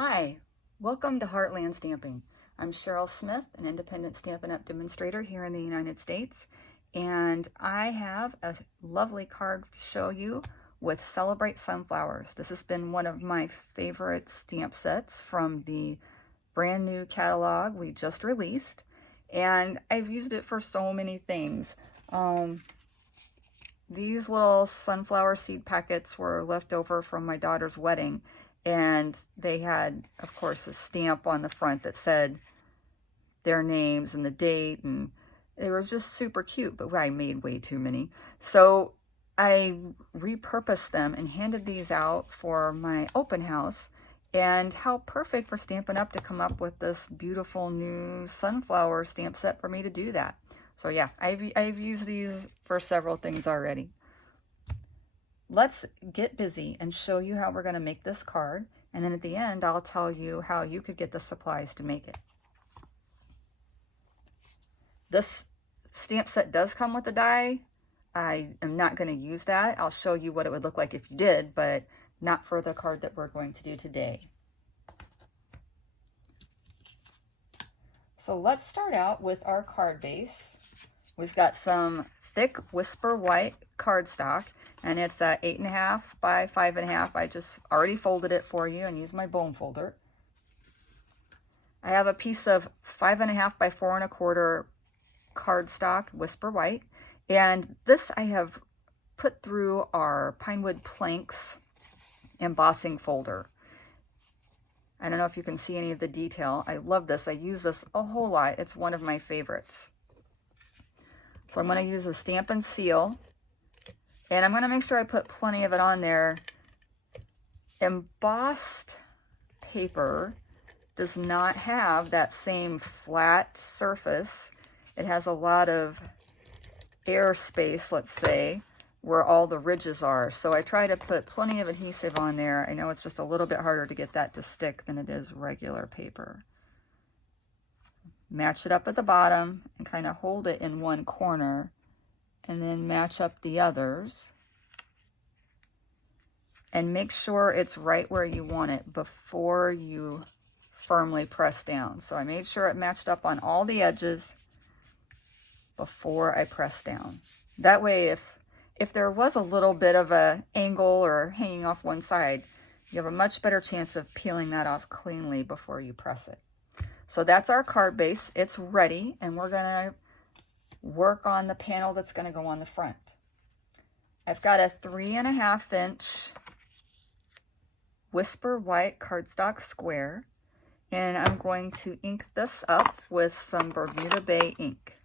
Hi, welcome to Heartland Stamping. I'm Cheryl Smith, an independent Stampin' Up! Demonstrator here in the United States, and I have a lovely card to show you with Celebrate Sunflowers. This has been one of my favorite stamp sets from the brand new catalog we just released, and I've used it for so many things. These little sunflower seed packets were left over from my daughter's wedding, and they had, of course, a stamp on the front that said their names and the date, and it was just super cute, but I made way too many. So I repurposed them and handed these out for my open house, and how perfect for Stampin' Up! To come up with this beautiful new sunflower stamp set for me to do that. So yeah, I've used these for several things already. Let's get busy and show you how we're going to make this card, and then at the end I'll tell you how you could get the supplies to make it. This stamp set does come with a die. I am not going to use that. I'll show you what it would look like if you did, but not for the card that we're going to do today. So let's start out with our card base. We've got some thick Whisper White cardstock, and it's 8.5 by 5.5. I just already folded it for you and used my bone folder. I have a piece of 5.5 by 4.25 cardstock Whisper White, and this I have put through our Pinewood Planks embossing folder. I don't know if you can see any of the detail. I love this. I use this a whole lot. It's one of my favorites. So I'm going to use a Stampin' Seal, and I'm going to make sure I put plenty of it on there. Embossed paper does not have that same flat surface. It has a lot of air space, let's say, where all the ridges are. So I try to put plenty of adhesive on there. I know it's just a little bit harder to get that to stick than it is regular paper. Match it up at the bottom and kind of hold it in one corner, and then match up the others. And make sure it's right where you want it before you firmly press down. So I made sure it matched up on all the edges before I press down. That way, if there was a little bit of a angle or hanging off one side, you have a much better chance of peeling that off cleanly before you press it. So that's our card base. It's ready, and we're gonna work on the panel that's gonna go on the front. I've got a 3.5 inch Whisper White cardstock square, and I'm going to ink this up with some Bermuda Bay ink.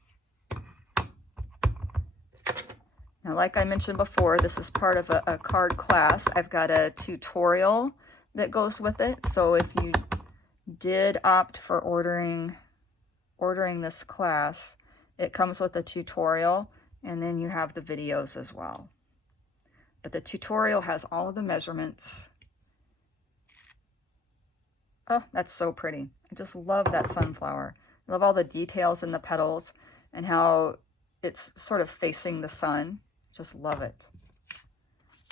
Now, like I mentioned before, this is part of a card class. I've got a tutorial that goes with it. So if you did opt for ordering this class, it comes with a tutorial, and then you have the videos as well. But the tutorial has all of the measurements. Oh, that's so pretty. I just love that sunflower. I love all the details in the petals and how it's sort of facing the sun. Just love it.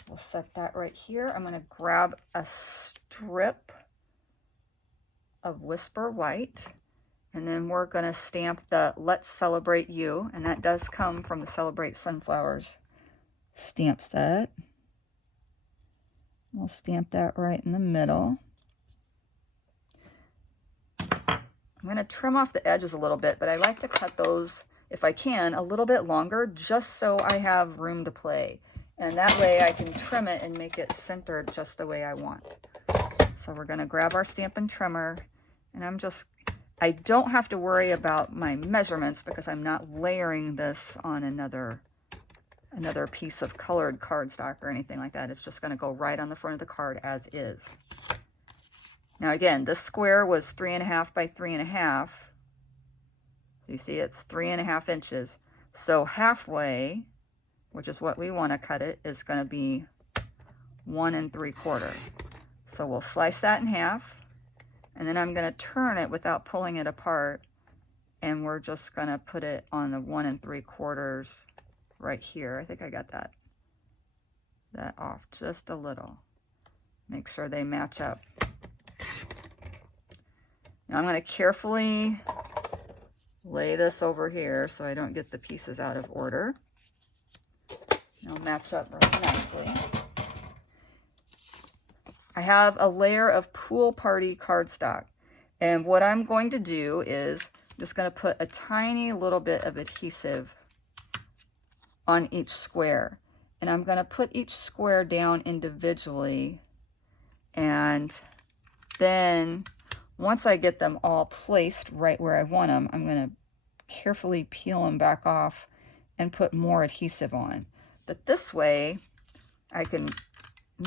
We'll set that right here. I'm going to grab a strip of Whisper White, and then we're going to stamp the Let's Celebrate You, and that does come from the Celebrate Sunflowers stamp set. We'll stamp that right in the middle. I'm going to trim off the edges a little bit, but I like to cut those, if I can, a little bit longer, just so I have room to play. And that way I can trim it and make it centered just the way I want. So we're going to grab our Stampin' Trimmer, and I don't have to worry about my measurements because I'm not layering this on another piece of colored cardstock or anything like that. It's just going to go right on the front of the card as is. Now again, this square was 3.5 by 3.5. You see it's 3.5 inches. So halfway, which is what we want to cut it, is going to be 1 3/4. So we'll slice that in half, and then I'm going to turn it without pulling it apart, and we're just going to put it on the 1 3/4 right here. I think I got that off just a little. Make sure they match up. Now I'm going to carefully lay this over here so I don't get the pieces out of order. They'll match up really nicely. I have a layer of Pool Party cardstock. And what I'm going to do is I'm just going to put a tiny little bit of adhesive on each square. And I'm going to put each square down individually. And then once I get them all placed right where I want them, I'm going to carefully peel them back off and put more adhesive on. But this way I can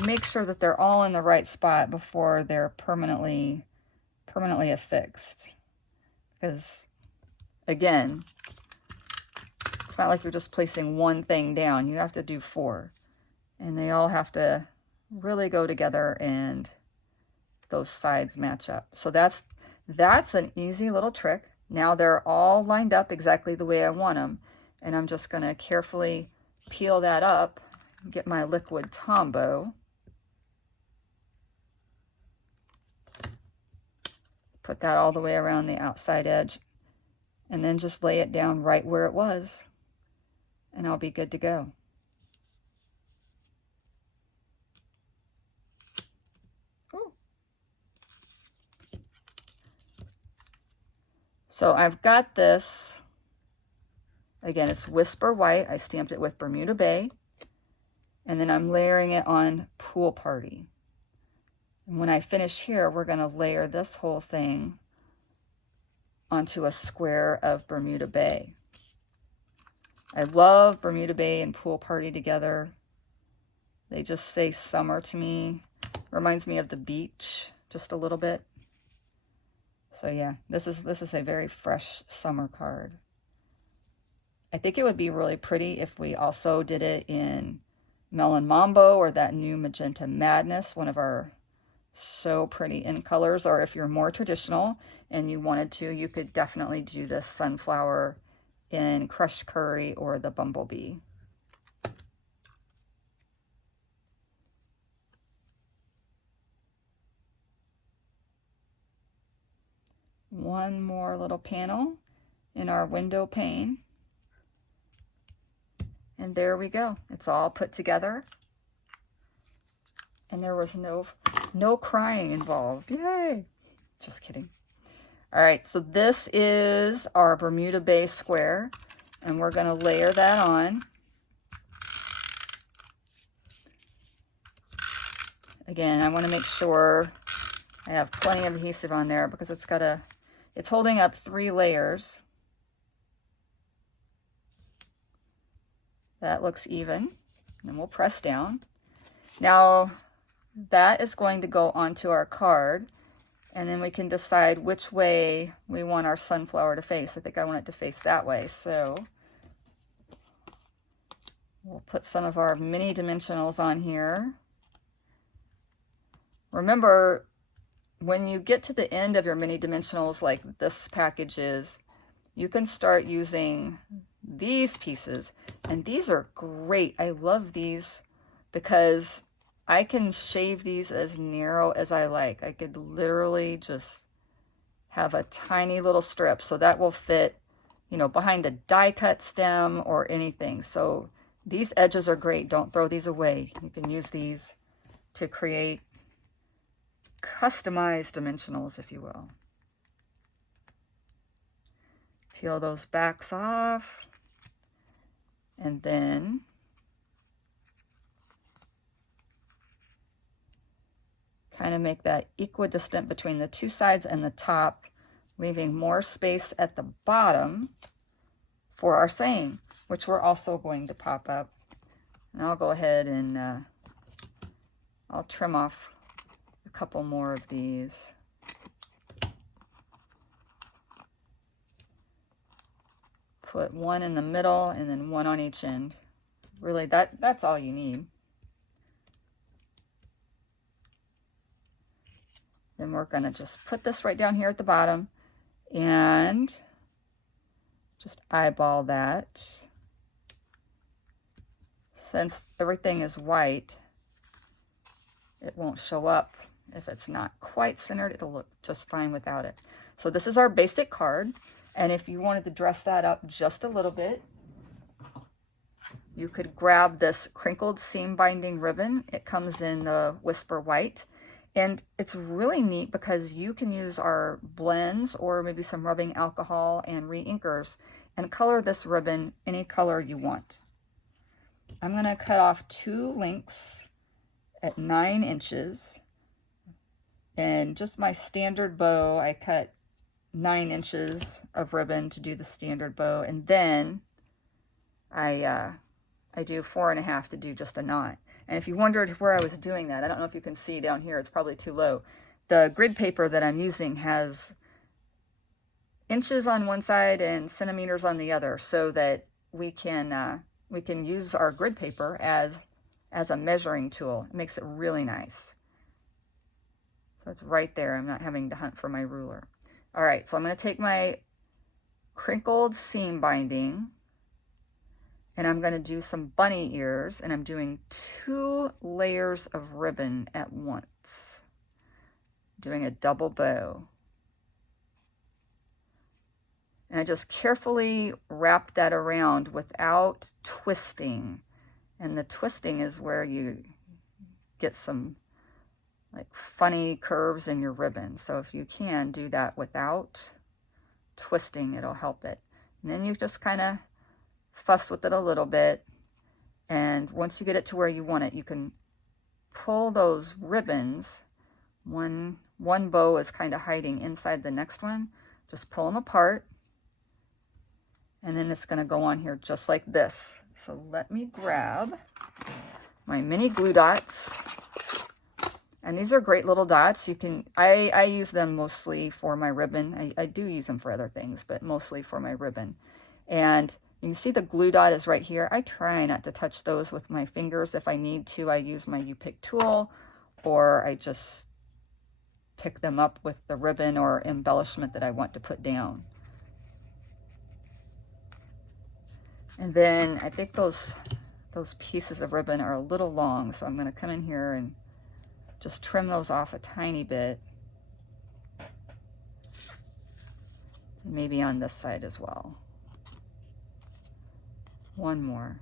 make sure that they're all in the right spot before they're permanently affixed. Because again, it's not like you're just placing one thing down. You have to do 4. And they all have to really go together and those sides match up. So that's an easy little trick. Now they're all lined up exactly the way I want them. And I'm just going to carefully peel that up, get my liquid Tombow. Put that all the way around the outside edge. And then just lay it down right where it was. And I'll be good to go. So I've got this, again, it's Whisper White. I stamped it with Bermuda Bay. And then I'm layering it on Pool Party. And when I finish here, we're going to layer this whole thing onto a square of Bermuda Bay. I love Bermuda Bay and Pool Party together. They just say summer to me. Reminds me of the beach just a little bit. So yeah, this is a very fresh summer card. I think it would be really pretty if we also did it in Melon Mambo or that new Magenta Madness, one of our so pretty in colors. Or if you're more traditional and you wanted to, you could definitely do this sunflower in Crushed Curry or the Bumblebee. One more little panel in our window pane. And there we go. It's all put together. And there was no crying involved. Yay! Just kidding. All right, so this is our Bermuda Bay square. And we're going to layer that on. Again, I want to make sure I have plenty of adhesive on there because it's holding up 3 layers. That looks even. And then we'll press down. Now that is going to go onto our card, and then we can decide which way we want our sunflower to face. I think I want it to face that way, so we'll put some of our mini dimensionals on here. Remember, when you get to the end of your mini dimensionals like this package is, you can start using these pieces, and these are great. I love these because I can shave these as narrow as I like. I could literally just have a tiny little strip, so that will fit, you know, behind a die cut stem or anything. So these edges are great. Don't throw these away. You can use these to create customized dimensionals, if you will. Peel those backs off, and then kind of make that equidistant between the 2 sides and the top, leaving more space at the bottom for our saying, which we're also going to pop up. And I'll go ahead and I'll trim off a couple more of these. Put one in the middle and then one on each end. Really, that's all you need. Then we're going to just put this right down here at the bottom and just eyeball that. Since everything is white, it won't show up. If it's not quite centered, it'll look just fine without it. So this is our basic card. And if you wanted to dress that up just a little bit, you could grab this crinkled seam binding ribbon. It comes in the Whisper White. And it's really neat because you can use our blends or maybe some rubbing alcohol and re-inkers and color this ribbon any color you want. I'm going to cut off 2 links at 9 inches. And just my standard bow, I cut 9 inches of ribbon to do the standard bow. And then I do 4.5 to do just a knot. And if you wondered where I was doing that, I don't know if you can see down here, it's probably too low. The grid paper that I'm using has inches on one side and centimeters on the other, so that we can use our grid paper as a measuring tool. It makes it really nice. So it's right there. I'm not having to hunt for my ruler. All right, so I'm going to take my crinkled seam binding, and I'm going to do some bunny ears, and I'm doing 2 layers of ribbon at once, doing a double bow. And I just carefully wrap that around without twisting. And the twisting is where you get some like funny curves in your ribbon. So if you can do that without twisting, it'll help it. And then you just kind of fuss with it a little bit, and once you get it to where you want it, you can pull those ribbons. One bow is kind of hiding inside the next one. Just pull them apart, and then it's going to go on here just like this. So let me grab my mini glue dots, and these are great little dots. You can I use them mostly for my ribbon. I do use them for other things, but mostly for my ribbon. And you can see the glue dot is right here. I try not to touch those with my fingers. If I need to, I use my U-Pick tool, or I just pick them up with the ribbon or embellishment that I want to put down. And then I think those pieces of ribbon are a little long, so I'm going to come in here and just trim those off a tiny bit. Maybe on this side as well. One more.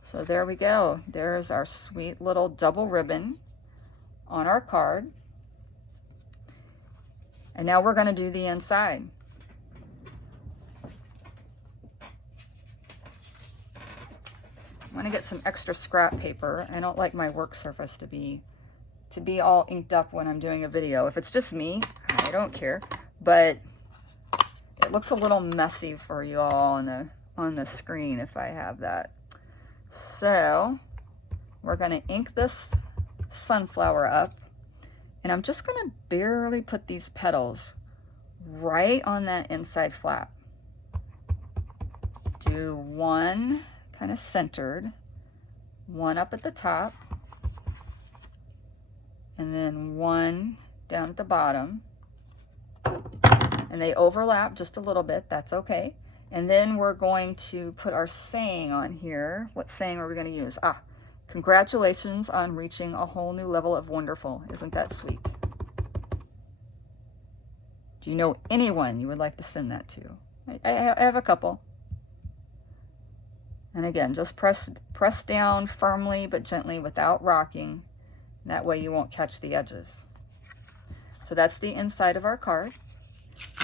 So there we go. There's our sweet little double ribbon on our card. And now we're going to do the inside. I'm going to get some extra scrap paper. I don't like my work surface to be all inked up when I'm doing a video. If it's just me, I don't care. But it looks a little messy for you all on the screen if I have that. So we're going to ink this sunflower up, and I'm just going to barely put these petals right on that inside flap. Do one kind of centered, one up at the top, and then one down at the bottom. And they overlap just a little bit, that's okay. And then we're going to put our saying on here. What saying are we going to use? Congratulations on reaching a whole new level of wonderful. Isn't that sweet? Do you know anyone you would like to send that to? I have a couple. And again, just press down firmly but gently without rocking. That way you won't catch the edges. So that's the inside of our card.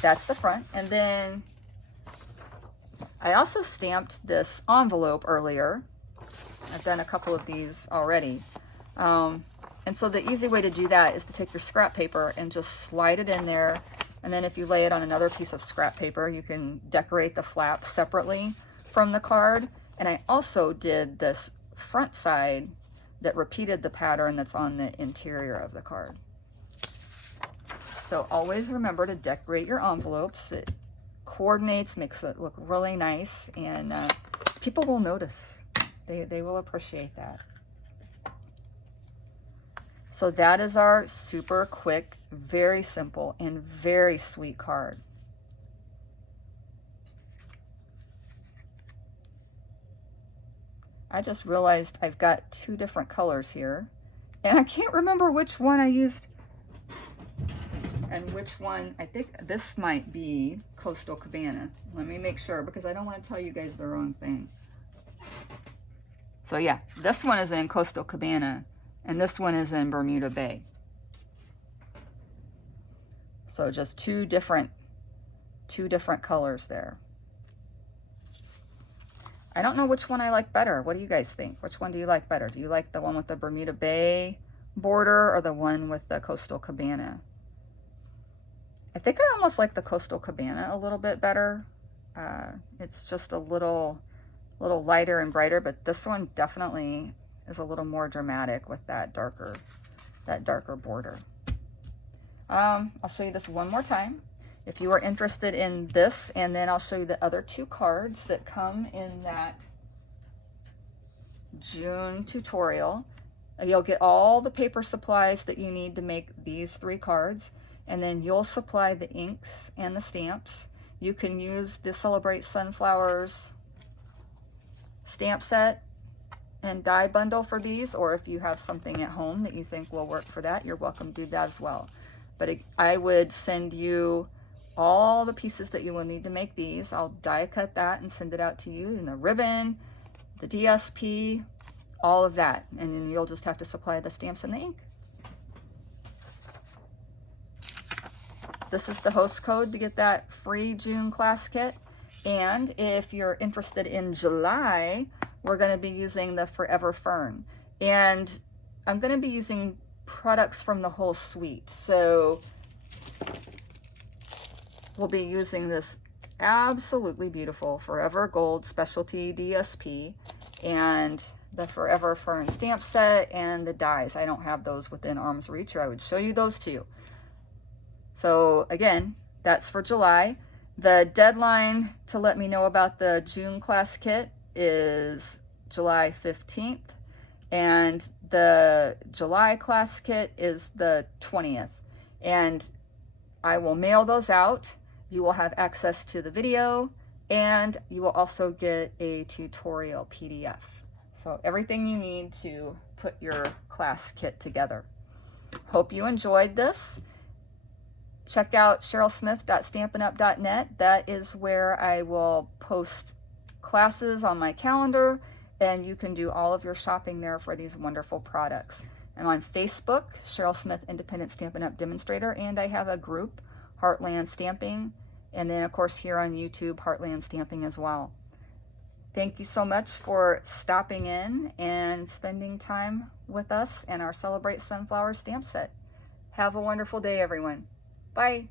That's the front. And then I also stamped this envelope earlier. I've done a couple of these already. And so the easy way to do that is to take your scrap paper and just slide it in there. And then if you lay it on another piece of scrap paper, you can decorate the flap separately from the card. And I also did this front side that repeated the pattern that's on the interior of the card. So always remember to decorate your envelopes. It coordinates, makes it look really nice, and people will notice. They will appreciate that. So that is our super quick, very simple, and very sweet card. I just realized I've got 2 different colors here, And I can't remember which one I used and which one. I think this might be Coastal Cabana. Let me make sure because I don't want to tell you guys the wrong thing. So yeah, this one is in Coastal Cabana and this one is in Bermuda Bay. So just two different colors there. I don't know which one I like better. What do you guys think? Which one do you like better? Do you like the one with the Bermuda Bay border or the one with the Coastal Cabana? I think I almost like the Coastal Cabana a little bit better. It's just a little lighter and brighter, but this one definitely is a little more dramatic with that darker border. I'll show you this one more time if you are interested in this, and then I'll show you the other two cards that come in that June tutorial. You'll get all the paper supplies that you need to make these 3 cards, and then you'll supply the inks and the stamps. You can use the Celebrate Sunflowers stamp set and die bundle for these, or if you have something at home that you think will work for that, you're welcome to do that as well. But I would send you all the pieces that you will need to make these. I'll die cut that and send it out to you, and the ribbon, the DSP, all of that, and then you'll just have to supply the stamps and the ink. This is the host code to get that free June class kit. And if you're interested in July, we're going to be using the Forever Fern, and I'm going to be using products from the whole suite. So we'll be using this absolutely beautiful Forever Gold Specialty DSP and the Forever Fern stamp set and the dies. I don't have those within arm's reach, or I would show you those too. So again, that's for July. The deadline to let me know about the June class kit is July 15th, and the July class kit is the 20th. And I will mail those out. You will have access to the video, and you will also get a tutorial PDF. So everything you need to put your class kit together. Hope you enjoyed this. Check out CherylSmith.stampinup.net. That is where I will post classes on my calendar, and you can do all of your shopping there for these wonderful products. I'm on Facebook, Cheryl Smith Independent Stampin' Up! Demonstrator, and I have a group, Heartland Stamping, and then of course here on YouTube, Heartland Stamping as well. Thank you so much for stopping in and spending time with us and our Celebrate Sunflower stamp set. Have a wonderful day, everyone. Bye.